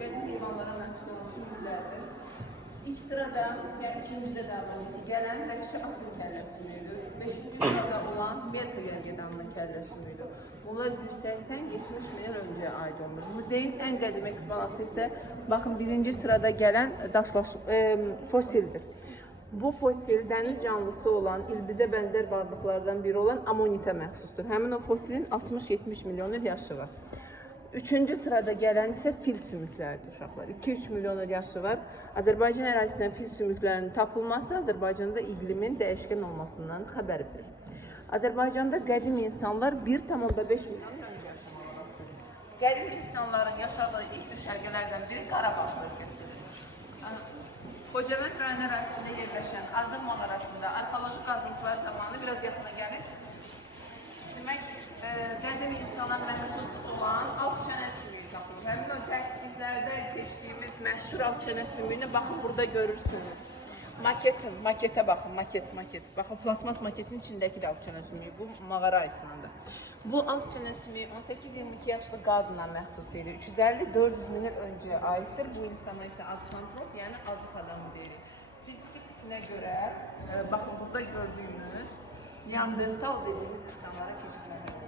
qədim heyvanlara məxsus olan sümüklərdir. İlk sırada, yəni ikincidə daha doğrusu gələn vəhşi atın kəllə sümüyüdür. 5-ci sırada olan Merkel yərgədanının kəllə sümüyüdür. Bunlar 180-70 min öncəyə aid olunur. Muzeyin ən qədim eksponatı isə, baxın, birinci sırada gələn fosildir. Bu fosil dəniz canlısı olan, ilbizə bənzər varlıqlardan biri olan amonitə məxsusdur. Həmin o fosilin 60-70 milyon il yaşı var. Üçüncü sırada gələn isə fil sümükləridir, uşaqlar. 2-3 milyon il yaşı var. Azərbaycan ərazisindən fil sümüklərinin tapılması Azərbaycanda iqlimin dəyişkən olmasından xəbər verir. Azərbaycanda qədim insanlar 1,5 milyon öncə yaşamalıdır. Qədim insanların yaşadığı ilk düşərgələrdən biri Qarabağ bölgəsidir. Xocavənd rayon ərazisində yerləşən Azıq mağarasında arxeoloji qazıntılar zamanı biraz yaxına gəlib. Demək, qədim insana məxsus olan alt çənə sümüyü tapılır. Həmin o dərsliklərdə keçdiyimiz məşhur alt çənə sümüyünü baxın, burada görürsünüz. Maketə baxın, maket. Baxın, plasmas maketin içindəki də alt çənə sümüyü, bu mağara arasındadır. Bu alt çənə sümüyü 18-22 yaşlı qadına məxsus idi. 350-400 min il öncəyə aiddir. Bu insana isə azıxantrop, yəni azıq adamı deyilir. Fiziki tipinə görə, baxın, burada gördüyünüz Neandertal dediğimiz insanlara keçirlər.